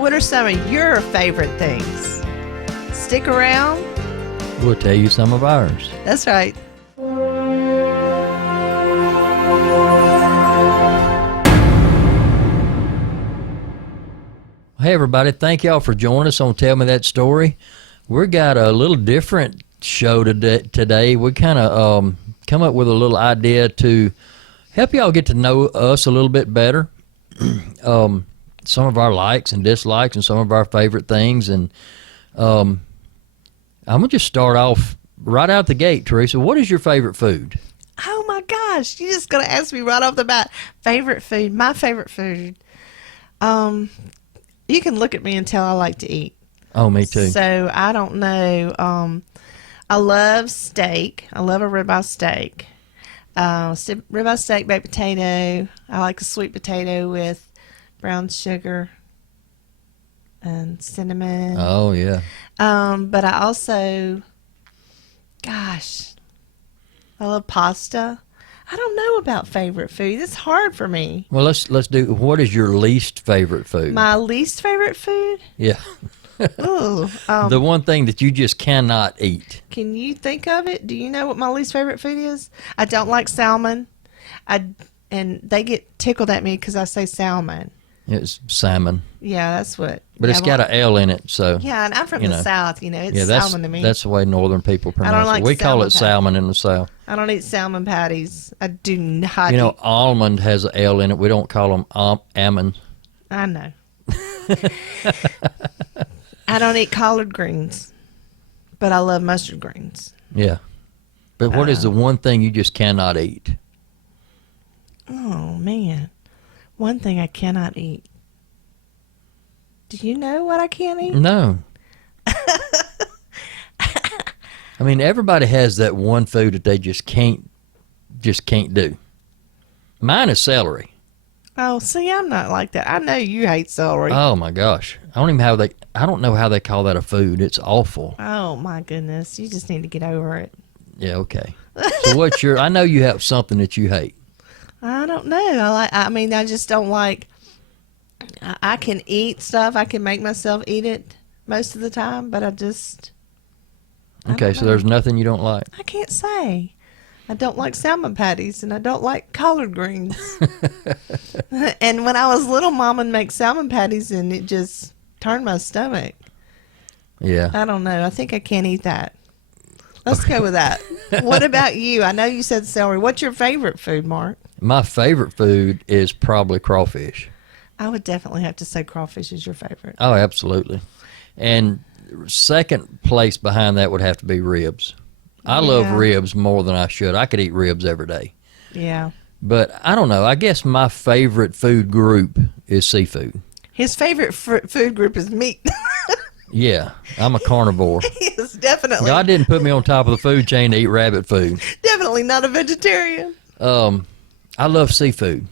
What are some of your favorite things? Stick around. We'll tell you some of ours. That's right. Hey, everybody. Thank y'all for joining us on Tell Me That Story. We got a little different show today. We kind of come up with a little idea to help y'all get to know us a little bit better. Some of our likes and dislikes and some of our favorite things. And I'm going to just start off right out the gate, Teresa. What is your favorite food? Oh my gosh, you just gonna ask me right off the bat. Favorite food. My favorite food. You can look at me and tell I like to eat. Oh, me too. So I don't know. I love steak. I love a ribeye steak. Ribeye steak, baked potato. I like a sweet potato with brown sugar and cinnamon. Oh, yeah. But I also, gosh, I love pasta. I don't know about favorite food. It's hard for me. Well, let's do. What is your least favorite food? My least favorite food? Yeah. Ooh, The one thing that you just cannot eat. can you think of it? Do you know what my least favorite food is? I don't like salmon. And they get tickled at me because I say salmon. It's salmon. Yeah, that's what. But it's got an L in it, so. Yeah, and I'm from you the know. South. It's Yeah, salmon to me. that's the way northern people pronounce like it. We call it salmon salmon in the South. I don't eat salmon patties. I do not. You know, eat. almond has an L in it. We don't call them almond. I know. I don't eat collard greens, but I love mustard greens. Yeah. But what is the one thing you just cannot eat? Oh man, one thing I cannot eat. Do you know what I can't eat? No. I mean, everybody has that one food that they just can't do. Mine is celery. Oh, see, I'm not like that. I know you hate celery. Oh my gosh. I don't know how they call that a food. It's awful. Oh my goodness, you just need to get over it. Yeah, okay. So I know you have something that you hate. I don't know. I just don't like. I can eat stuff. I can make myself eat it most of the time, but I Okay, don't so know. there's nothing you don't like. I can't say. I don't like salmon patties, and I don't like collard greens. And when I was little, Mom would make salmon patties, and it just turned my stomach. Yeah. I don't know. I think I can't eat that. Let's go with that. What about you? I know you said celery. What's your favorite food, Mark? My favorite food is probably crawfish. I would definitely have to say crawfish is your favorite. Oh, absolutely. And second place behind that would have to be ribs. I love Yeah. ribs more than I should. I could eat ribs every day. Yeah. But I don't know. I guess my favorite food group is seafood. His favorite food group is meat. Yeah, I'm a carnivore. Yes, definitely. God didn't put me on top of the food chain to eat rabbit food. Definitely not a vegetarian. I love seafood.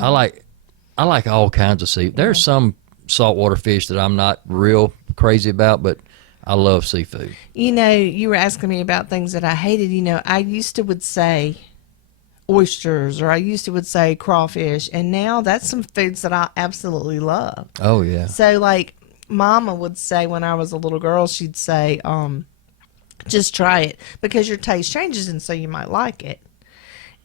I like all kinds of seafood. There's some saltwater fish that I'm not real crazy about, but I love seafood. You were asking me about things that I hated. I used to would say oysters, or I used to would say crawfish, and now that's some foods that I absolutely love. Oh, yeah. So, like, Mama would say when I was a little girl, she'd say, just try it because your taste changes, and so you might like it.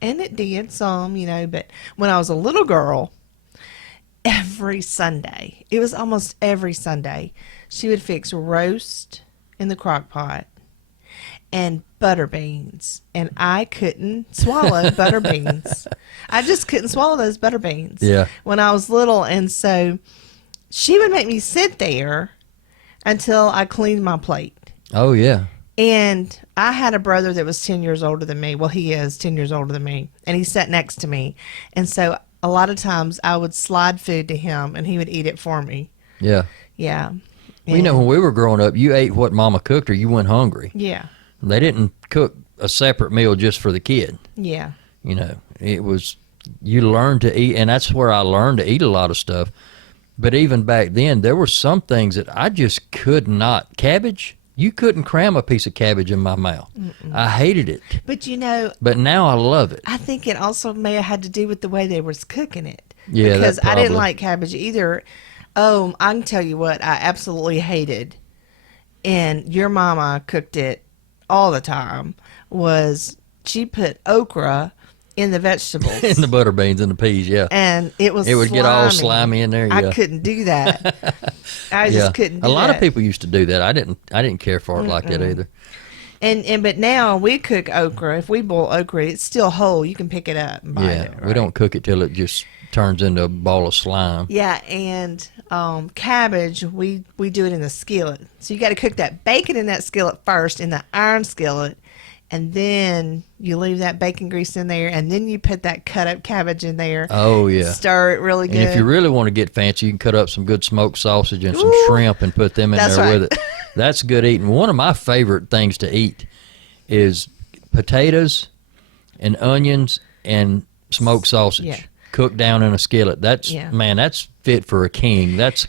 And it did some, but when I was a little girl, every Sunday, it was almost every Sunday, she would fix roast in the crock pot and butter beans. And I couldn't swallow butter beans. I just couldn't swallow those butter beans when I was little. And so she would make me sit there until I cleaned my plate. Oh, yeah. And I had a brother that was 10 years older than me. Well, he is 10 years older than me. And he sat next to me. And so a lot of times I would slide food to him and he would eat it for me. Yeah. Yeah. Well, when we were growing up, you ate what Mama cooked or you went hungry. Yeah. They didn't cook a separate meal just for the kid. Yeah. It was, you learned to eat, and that's where I learned to eat a lot of stuff. But even back then, there were some things that I just could not. Cabbage, you couldn't cram a piece of cabbage in my mouth. Mm-mm. I hated it. But But now I love it. I think it also may have had to do with the way they was cooking it. Yeah, because that I didn't probably. like cabbage either. Oh, I can tell you what I absolutely hated, and your mama cooked it all the time, was she put okra in the vegetables. In the butter beans and the peas, yeah. And it was It would get all slimy in there, I yeah. couldn't do that. I Yeah. just couldn't do A lot that. of people used to do that. I didn't care for it like that either. And but now we cook okra. If we boil okra, it's still whole. You can pick it up and bite Yeah. it. We right? don't cook it till it just turns into a ball of slime. Yeah, and cabbage, we do it in the skillet. So you got to cook that bacon in that skillet first, in the iron skillet, and then you leave that bacon grease in there, and then you put that cut up cabbage in there. Oh yeah. Stir it really good. And if you really want to get fancy, you can cut up some good smoked sausage and some Ooh. shrimp and put them in That's there right. with it. That's good eating. One of my favorite things to eat is potatoes and onions and smoked sausage Yeah. cooked down in a skillet. That's Yeah. man, that's fit for a king. That's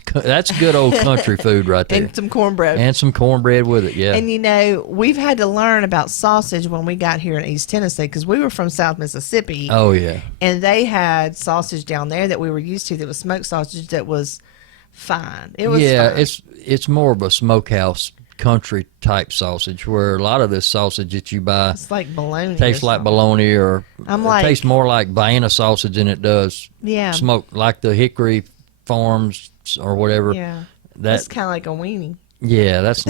good old country food right there. and some cornbread. And some cornbread with it. Yeah. And you know, we've had to learn about sausage when we got here in East Tennessee because we were from South Mississippi. Oh yeah. And they had sausage down there that we were used to that was smoked sausage that was fine. It was Yeah, fine. it's more of a smokehouse country type sausage where a lot of this sausage that you buy It's like bologna. tastes or like something. bologna or I'm it like- tastes more like Vienna sausage than it does Yeah. smoked like the Hickory Farms or whatever. Yeah. That It's kind of like a weenie. yeah, that's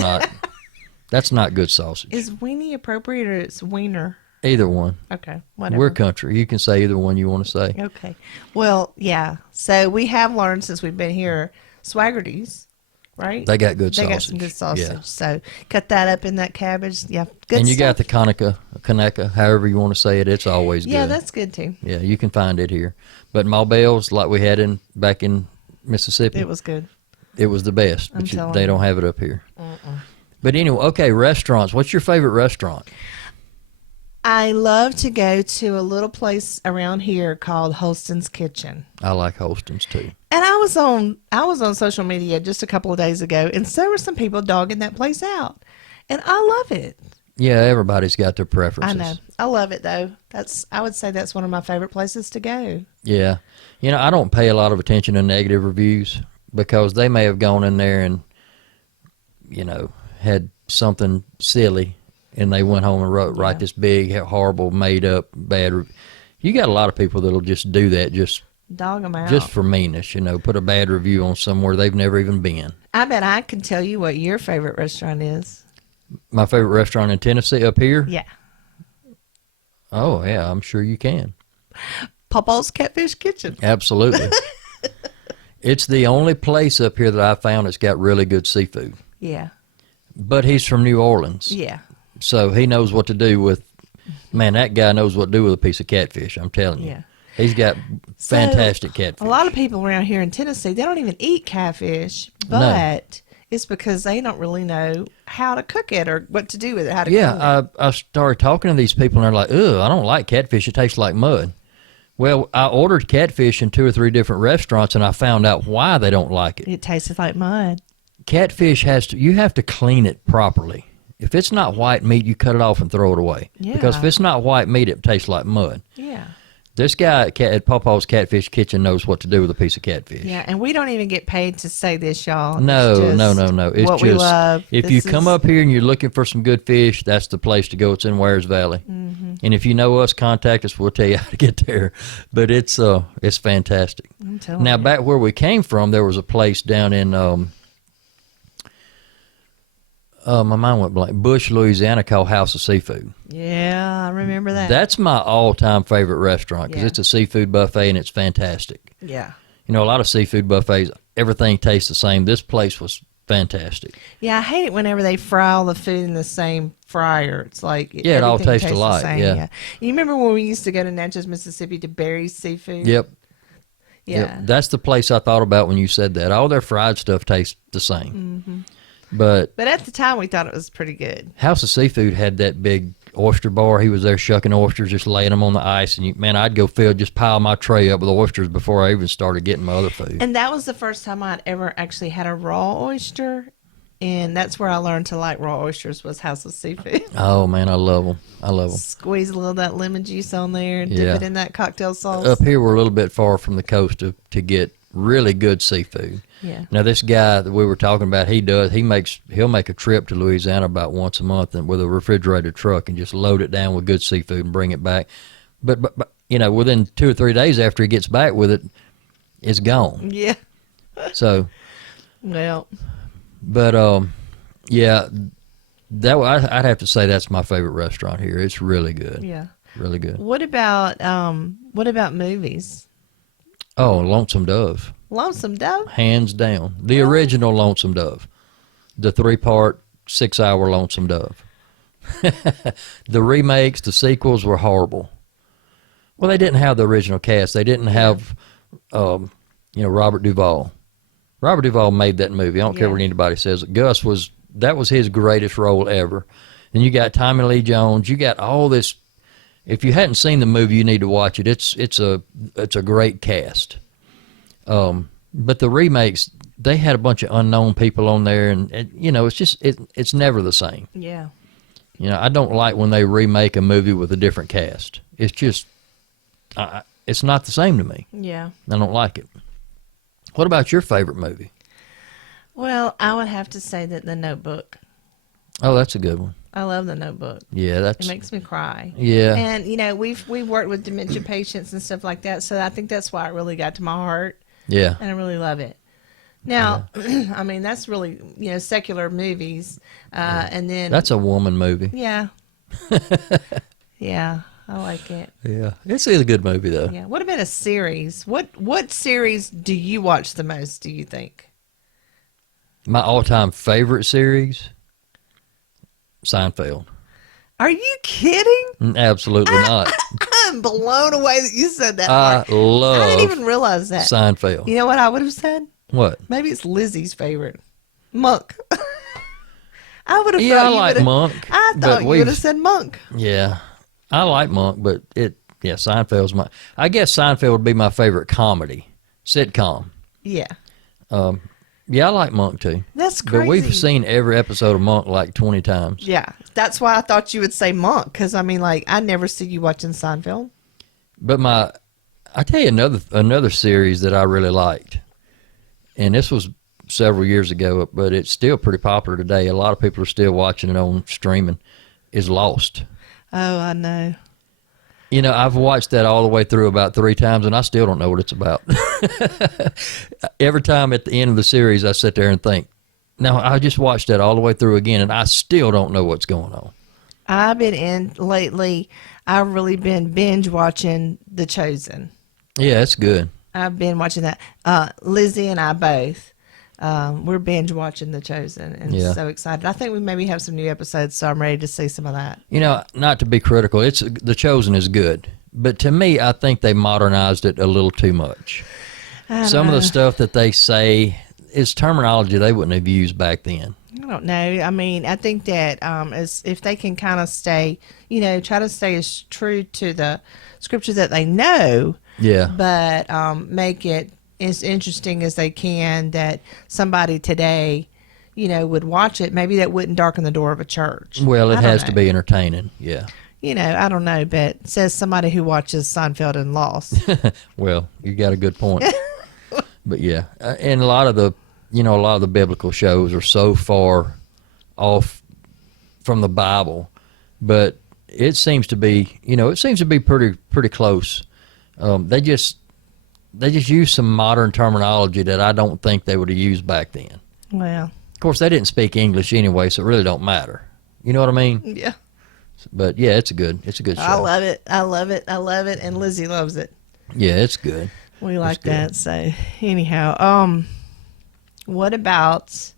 not good sausage. Is weenie appropriate or it's wiener? Either one. Okay, whatever. We're country. You can say either one you want to say. Okay. Well, yeah. So we have learned since we've been here, Swaggerty's, right? They got good They sausage. got some good sausage. Yeah. So cut that up in that cabbage. Yeah, good And you got stuff. the Kanaka, however you want to say it. It's always good. Yeah, that's good too. Yeah, you can find it here. But Mobel's, like we had back in Mississippi, It was good. it was the best. I'm But telling they you. don't have it up here. But anyway, okay, restaurants. What's your favorite restaurant? I love to go to a little place around here called Holston's Kitchen. I like Holston's too. And I was on social media just a couple of days ago, and so were some people dogging that place out. And I love it. Yeah, everybody's got their I preferences. know. I love it though. I would say that's one of my favorite places to go. Yeah. You know, I don't pay a lot of attention to negative reviews because they may have gone in there and, you know, had something silly and they went home and write this big, horrible, made up, bad. You got a lot of people that'll just do that just Dog them out. for meanness, you know, put a bad review on somewhere they've never even been. I bet I can tell you what your favorite restaurant is. My favorite restaurant in Tennessee up here? Yeah. Oh, yeah, I'm sure you can. Papa's Catfish Kitchen. Absolutely. It's the only place up here that I found that's got really good seafood. Yeah. But he's from New Orleans. Yeah. So he knows what to do with, man, that guy knows what to do with a piece of catfish, I'm telling you. Yeah. He's got So, fantastic catfish. A lot of people around here in Tennessee, they don't even eat catfish, but it's because they don't really know how to cook it or what to do with it, how to clean it. Yeah, I started talking to these people, and they're like, ugh, I don't like catfish. It tastes like mud. Well, I ordered catfish in 2 or 3 different restaurants, and I found out why they don't like it. It tasted like mud. Catfish you have to clean it properly. If it's not white meat, you cut it off and throw it away. Yeah. Because if it's not white meat, it tastes like mud. Yeah. This guy at Papa's Catfish Kitchen knows what to do with a piece of catfish. Yeah, and we don't even get paid to say this, y'all. No, It's just no. It's what just we love. if This you come is- up here and you're looking for some good fish, that's the place to go. It's in Wares Valley. Mm-hmm. And if you know us, contact us. We'll tell you how to get there. But it's fantastic. I'm telling Now you. back where we came from, there was a place down in my mind went blank. Bush, Louisiana, called House of Seafood. Yeah, I remember that. That's my all-time favorite restaurant because Yeah. it's a seafood buffet and it's fantastic. Yeah. You know, a lot of seafood buffets, everything tastes the same. This place was fantastic. Yeah, I hate it whenever they fry all the food in the same fryer. It's like Yeah, it all everything tastes the alike, same, yeah. You remember when we used to go to Natchez, Mississippi to Barry's Seafood? Yep. Yeah. Yep. That's the place I thought about when you said that. All their fried stuff tastes the same. Mm-hmm. But But at the time, we thought it was pretty good. House of Seafood had that big oyster bar. He was there shucking oysters, just laying them on the ice. And, I'd go just pile my tray up with oysters before I even started getting my other food. And that was the first time I'd ever actually had a raw oyster. And that's where I learned to like raw oysters was House of Seafood. Oh, man, I love them. I love them. Squeeze a little of that lemon juice on there and Yeah. dip it in that cocktail sauce. Up here, we're a little bit far from the coast to get really good seafood. Yeah. Now this guy that we were talking about, he'll make a trip to Louisiana about once a month and with a refrigerated truck and just load it down with good seafood and bring it back. But within 2 or 3 days after he gets back with it, it's gone. Yeah. So, Well, but yeah, I'd have to say that's my favorite restaurant here. It's really good. yeah. Really good. What about movies? Oh, Lonesome Dove. Lonesome Dove? Hands down. The original Lonesome Dove. The 3-part, 6-hour Lonesome Dove. The remakes, the sequels were horrible. Well, they didn't have the original cast. They didn't have, Robert Duvall. Robert Duvall made that movie. I don't care Yeah. what anybody says. That was his greatest role ever. And you got Tommy Lee Jones. You got all this. If you hadn't seen the movie, you need to watch it. It's a great cast. But the remakes, they had a bunch of unknown people on there, and it's never the same. Yeah. I don't like when they remake a movie with a different cast. It's just, it's not the same to me. Yeah. I don't like it. What about your favorite movie? Well, I would have to say that The Notebook. Oh, that's a good one. I love The Notebook. Yeah, It makes me cry. yeah. And we've worked with dementia patients and stuff like that, so I think that's why it really got to my heart, Yeah. and I really love it. Now, I mean, that's really secular movies, and then That's a woman movie. yeah, yeah, I like it. Yeah. It's a good movie, though. Yeah. What about a series? What series do you watch the most? Do you think? My all-time favorite series, Seinfeld. Are you kidding? Absolutely not. I'm blown away that you said that. I Mark. love I didn't even realize that. Seinfeld. You know what I would have said? What? Maybe it's Lizzie's favorite. Monk. I would have Yeah, thought I you like would've- Monk. I but thought you we've- would have said Monk. Yeah, I like Monk, but Seinfeld's I guess Seinfeld would be my favorite comedy sitcom. Yeah. Yeah, I like Monk too. That's crazy. But we've seen every episode of Monk like 20 times. Yeah. That's why I thought you would say Monk, because I mean, like, I never see you watching Seinfeld. But I tell you another series that I really liked, and this was several years ago, but it's still pretty popular today. A lot of people are still watching it on streaming. Is Lost. Oh, I know. I've watched that all the way through about 3 times, and I still don't know what it's about. Every time at the end of the series, I sit there and think, no, I just watched that all the way through again, and I still don't know what's going on. I've really been binge watching The Chosen. Yeah, it's good. I've been watching that. Lizzie and I both. We're binge watching The Chosen, and Yeah. so excited. I think we maybe have some new episodes, so I'm ready to see some of that. Not to be critical, The Chosen is good, but to me, I think they modernized it a little too much. Some of the stuff that they say is terminology they wouldn't have used back then. I don't know. I mean, I think that as if they can kind of stay, try to stay as true to the scripture that they know, Yeah. but make it as interesting as they can, that somebody today, would watch it. Maybe that wouldn't darken the door of a church. Well, it I don't has to know. be entertaining. Yeah. I don't know, but says somebody who watches Seinfeld and Lost. Well, you got a good point. But yeah, and a lot of the biblical shows are so far off from the Bible, but it seems to be, pretty close. They just use some modern terminology that I don't think they would have used back then. Well, Of course, they didn't speak English anyway, so it really don't matter. You know what I mean? yeah. But yeah, it's a good show. I love it. I love it. I love it. And Lizzie loves it. Yeah, it's good. We like good. that. So anyhow, what about,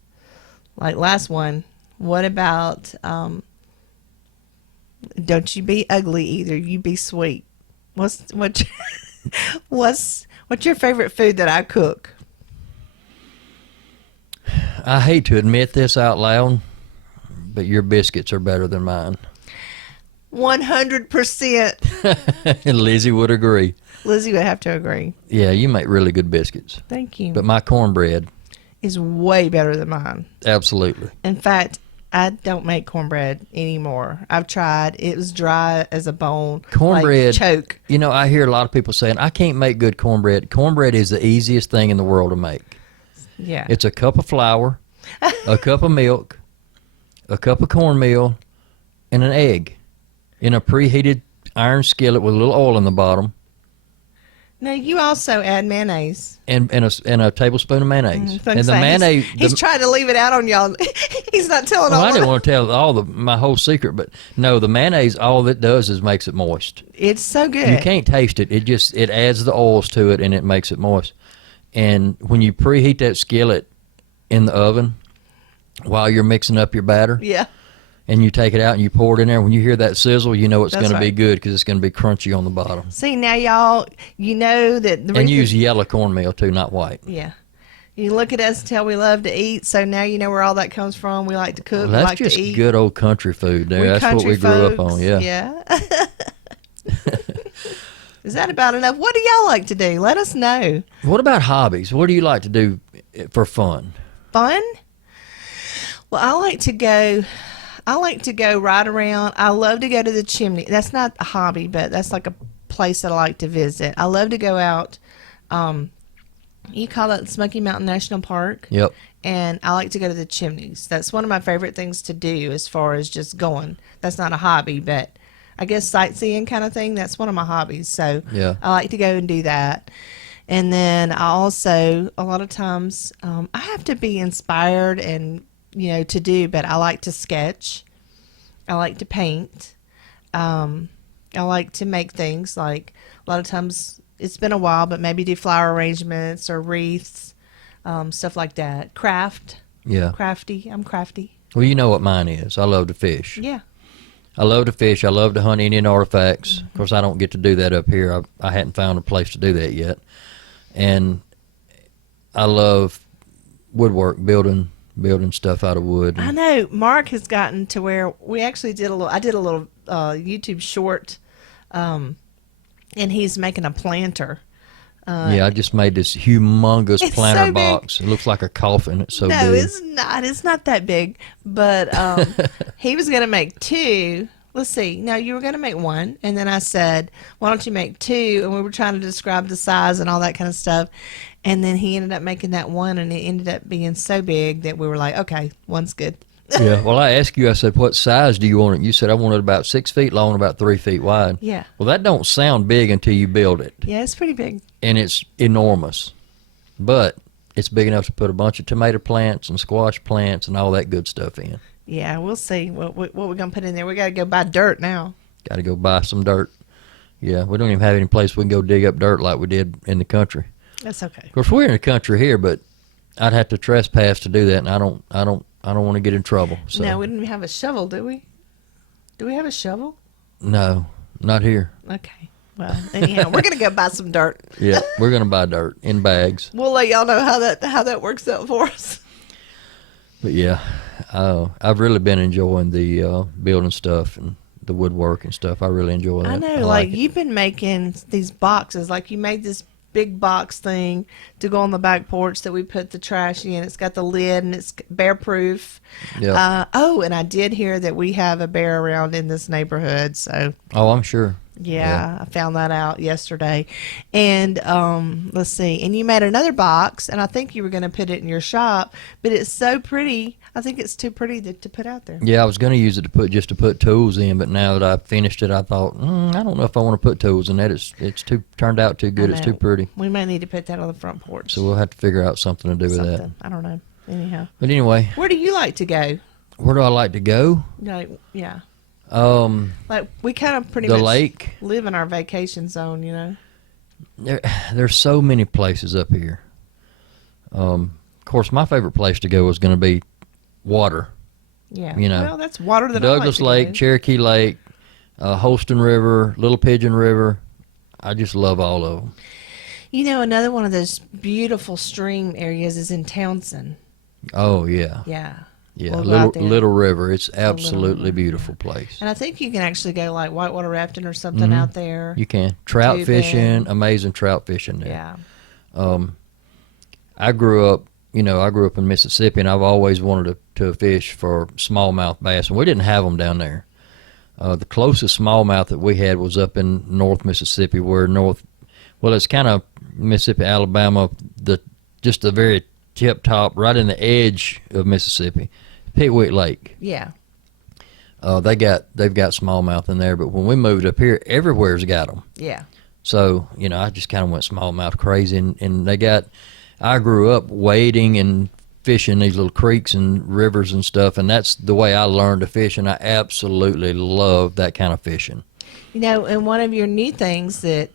like, last one? What about don't you be ugly either? You be sweet. What's your favorite food that I cook? I hate to admit this out loud, but your biscuits are better than mine. 100%. And Lizzie would agree. Lizzie would have to agree. Yeah, you make really good biscuits. Thank you. But my cornbread, Is way better than mine. absolutely. In fact, I don't make cornbread anymore. I've tried. It was dry as a bone. Cornbread, like choke. You know, I hear a lot of people saying, I can't make good cornbread. Cornbread is the easiest thing in the world to make. Yeah. It's a cup of flour, a cup of milk, a cup of cornmeal, and an egg in a preheated iron skillet with a little oil in the bottom. No, you also add mayonnaise. And a tablespoon of mayonnaise. I And the say, mayonnaise. He's trying to leave it out on y'all. He's not telling well, all I of didn't it. want to tell my whole secret, but no, the mayonnaise, all it does is makes it moist. It's so good. You can't taste it. It adds the oils to it and it makes it moist. And when you preheat that skillet in the oven while you're mixing up your batter, Yeah. and you take it out and you pour it in there, when you hear that sizzle, you know it's That's going to be right. good because it's going to be crunchy on the bottom. See, now y'all, you know that the And reason, use yellow cornmeal too, not white. Yeah. You look at us and tell we love to eat, so now you know where all that comes from. We like to cook, Well, we that's like just to eat. good old country food there. We're That's what country we grew up folks. on. Yeah. Yeah. Is that about enough? What do y'all like to do? Let us know. What about hobbies? What do you like to do for fun? Fun? Well, I like to go right around. I love to go to the chimney. That's not a hobby, but that's like a place that I like to visit. I love to go out. You call that Smoky Mountain National Park? Yep. And I like to go to the chimneys. That's one of my favorite things to do as far as just going. That's not a hobby, but I guess sightseeing kind of thing. That's one of my hobbies. So Yeah. I like to go and do that. And then I also, a lot of times, I have to be inspired and, to do, but I like to sketch. I like to paint. I like to make things like a lot of times, it's been a while, but maybe do flower arrangements or wreaths, stuff like that. Yeah. Crafty. I'm crafty. Well, you know what mine is. I love to fish. Yeah. I love to fish. I love to hunt Indian artifacts. Of course, I don't get to do that up here. I hadn't found a place to do that yet. And I love woodwork, building stuff out of wood. I know Mark has gotten to where we actually I did a little YouTube short, and he's making a planter. Yeah, I just made this humongous It's planter so big. box. It looks like a coffin. It's so No, big. it's not. It's not that big. But he was going to make two. Let's see. Now, you were going to make one. And then I said, why don't you make two? And we were trying to describe the size and all that kind of stuff. And then he ended up making that one. And it ended up being so big that we were like, okay, one's good. Yeah. Well, I asked you, I said, what size do you want it? You said, I want it about 6 feet long, about 3 feet wide. Yeah. Well, that don't sound big until you build it. Yeah, it's pretty big. And it's enormous. But it's big enough to put a bunch of tomato plants and squash plants and all that good stuff in. Yeah, we'll see what we're going to put in there. We got to go buy dirt now. Got to go buy some dirt. Yeah, we don't even have any place we can go dig up dirt like we did in the country. That's okay. Of course, we're in the country here, but I'd have to trespass to do that, and I don't want to get in trouble. So No, we didn't have a shovel, do we? Do we have a shovel? no, not here. Okay. Well, anyhow, we're going to go buy some dirt. Yeah, we're gonna buy dirt in bags. We'll let y'all know how that works out for us. But yeah, I've really been enjoying the building stuff and the woodwork and stuff. I really enjoy that. I know, like it. you've been making these boxes. Like you made this big box thing to go on the back porch that we put the trash in. It's got the lid and it's bear proof. Yeah. And I did hear that we have a bear around in this neighborhood. So Oh, I'm sure. yeah, I found that out yesterday. And let's see. And you made another box, and I think you were going to put it in your shop, but it's so pretty. I think it's too pretty to put out there. Yeah, I was gonna use it to put tools in, but now that I finished it, I thought I don't know if I want to put tools in that. It's turned out too good. I It's know. too pretty. We might need to put that on the front porch. So we'll have to figure out something to do with that. Something. I don't know. Anyhow, But anyway, where do you like to go? where do I like to go? Like, yeah, Um, like we kind of pretty the much lake. live in our vacation zone, you know. There's so many places up here. Of course, my favorite place to go is going to be water. Yeah, You know, well, that's water that Douglas I like Lake, to go. Cherokee Lake, Holston River, Little Pigeon River. I just love all of them. You know, another one of those beautiful stream areas is in Townsend. Oh yeah, Yeah. yeah. We'll go out there. Little River. It's Little absolutely River, beautiful place. And I think you can actually go like whitewater rafting or something Mhm. out there. You can trout Tubing. fishing, amazing trout fishing there. Yeah. I grew up in Mississippi, and I've always wanted to to a fish for smallmouth bass, and we didn't have them down there. The closest smallmouth that we had was up in North Mississippi, it's kind of Mississippi, Alabama, just the very tip top, right in the edge of Mississippi, Pickwick Lake. Yeah. They've got smallmouth in there, but when we moved up here, everywhere's got them. Yeah. So, I just kind of went smallmouth crazy, and I grew up wading and fishing these little creeks and rivers and stuff, and that's the way I learned to fish, and I absolutely love that kind of fishing. And one of your new things that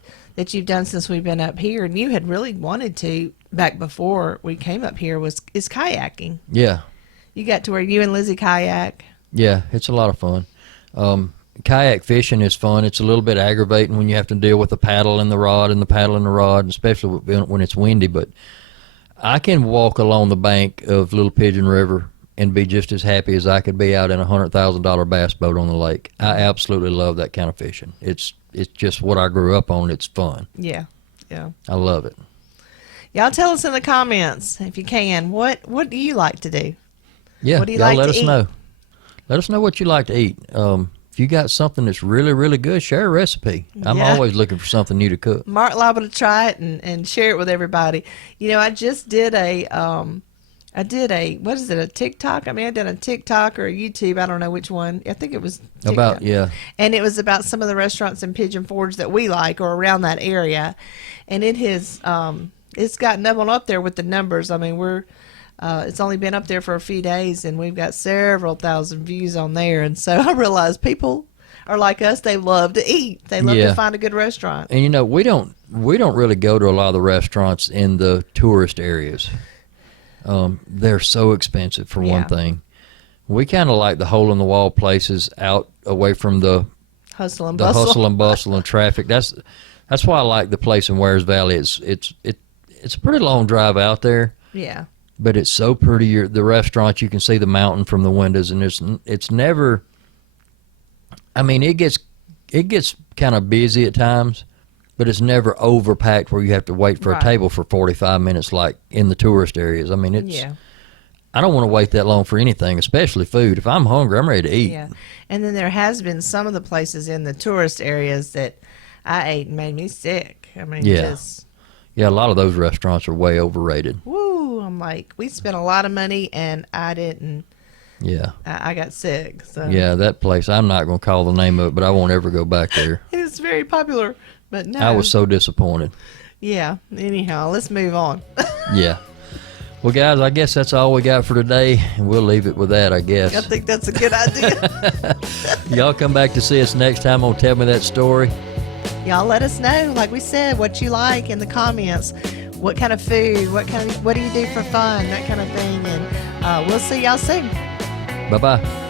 you've done since we've been up here, and you had really wanted to back before we came up here, is kayaking. Yeah. You got to where you and Lizzie kayak. Yeah, it's a lot of fun. Kayak fishing is fun. It's a little bit aggravating when you have to deal with the paddle and the rod and the paddle and the rod, especially when it's windy, but I can walk along the bank of Little Pigeon River and be just as happy as I could be out in a $100,000 bass boat on the lake. I absolutely love that kind of fishing. It's just what I grew up on. It's fun. Yeah. Yeah. I love it. Y'all tell us in the comments, if you can, what do you like to do? Yeah, What do you y'all like let to us eat? know. Let us know what you like to eat. If you got something that's really, really good, share a recipe. I'm Yeah. always looking for something new to cook. Mark liable to try it and share it with everybody. I just did a TikTok? I done a TikTok or a YouTube. I don't know which one. I think it was TikTok. And it was about some of the restaurants in Pigeon Forge that we like or around that area. And it has, it's gotten up there with the numbers. It's only been up there for a few days, and we've got several thousand views on there. And so I realized people are like us. They love to eat. They love to find a good restaurant. And we don't really go to a lot of the restaurants in the tourist areas. They're so expensive for one thing. We kind of like the hole in the wall places out away from the hustle and bustle and traffic. That's why I like the place in Wares Valley. It's a pretty long drive out there. Yeah. But it's so pretty. The restaurant, you can see the mountain from the windows, and it's never. It gets kind of busy at times, but it's never overpacked where you have to wait for a table for 45 minutes like in the tourist areas. I don't want to wait that long for anything, especially food. If I'm hungry, I'm ready to eat. Yeah. And then there has been some of the places in the tourist areas that I ate and made me sick. Yeah, a lot of those restaurants are way overrated. Woo, I'm like, we spent a lot of money and I didn't. Yeah. I got sick. So. Yeah, that place, I'm not going to call the name of it, but I won't ever go back there. It's very popular, but no. I was so disappointed. Yeah, anyhow, let's move on. Yeah. Well, guys, I guess that's all we got for today, and we'll leave it with that, I guess. I think that's a good idea. Y'all come back to see us next time on Tell Me That Story. Y'all let us know, like we said, what you like in the comments. What kind of food, what do you do for fun, that kind of thing. And we'll see y'all soon. Bye-bye.